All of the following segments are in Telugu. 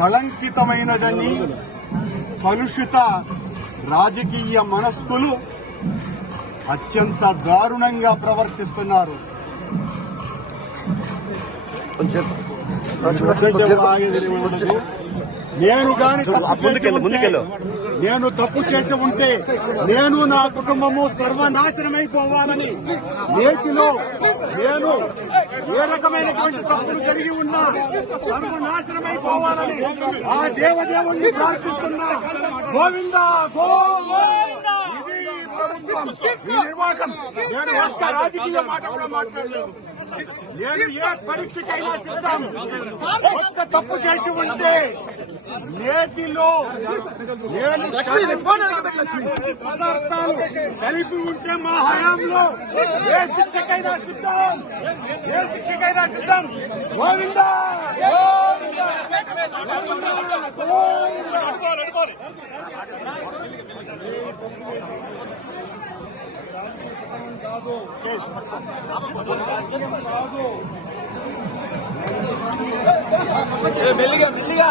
కళంకితమైనదని కలుషిత రాజకీయ మనస్కులు అత్యంత దారుణంగా ప్రవర్తిస్తున్నారు. నేను గాని నేను తప్పు చేసి ఉంటే నేను నా కుటుంబము సర్వనాశనమైపోవాలని నేటిలో నేను ఏ రకమైనటువంటి తప్పులు కలిగి ఉన్నా సర్వనాశనమైపోవాలని ఆ దేవదేవుణ్ణి ప్రార్థిస్తున్నా గోవింద గోవింద! ఇది ప్రభుత్వం ఈ నిర్వాహకం. నేను ఒక్క రాజకీయ మాట కూడా మాట్లాడలేదు. నేను ఏ పరీక్షకైనా సిద్ధం ఒక్క తప్పు చేసి ఉంటే నేటిలో నేను పదార్థాలు కలిపి ఉంటే మా హయాంలో ఏ శిక్షకైనా సిద్ధం? ఏ శిక్షకైనా సిద్ధం? గోవిందా! మెల్లిగా మెల్లిగా.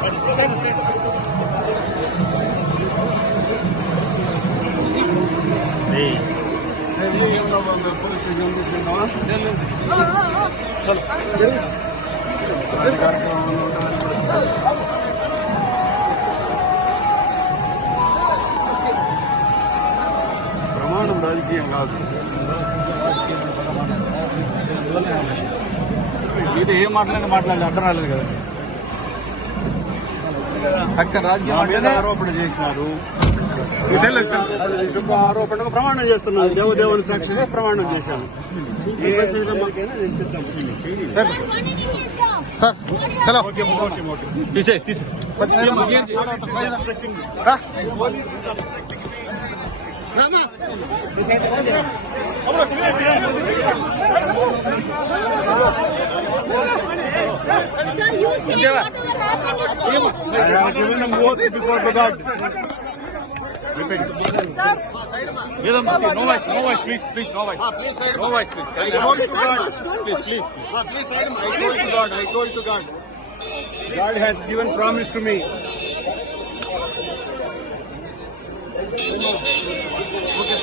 పోలీస్ స్టేషన్ తీసుకెళ్తావా? చలో. కార్యక్రమం ప్రమాణం రాజకీయం కాదు మీతో ఏం మాట్లాడి మాట్లాడలేదు అర్థం రాలేదు కదా అక్కడ రాజకీయం ఆరోపణ చేసినారు. ఆరోపణకు ప్రమాణం చేస్తున్నాను దేవదేవుని సాక్షిగా ప్రమాణం చేశాను. సార్ సార్ చలో తీసే తీసే Sir, I have given them oath before the God. Repeat. Sir, no voice, no voice, please, please, no voice. Ah, please, sir. No voice, please. I told to God. Please, please. Please, ah, sir. I told to God. I told to God. God has given promise to me. Okay.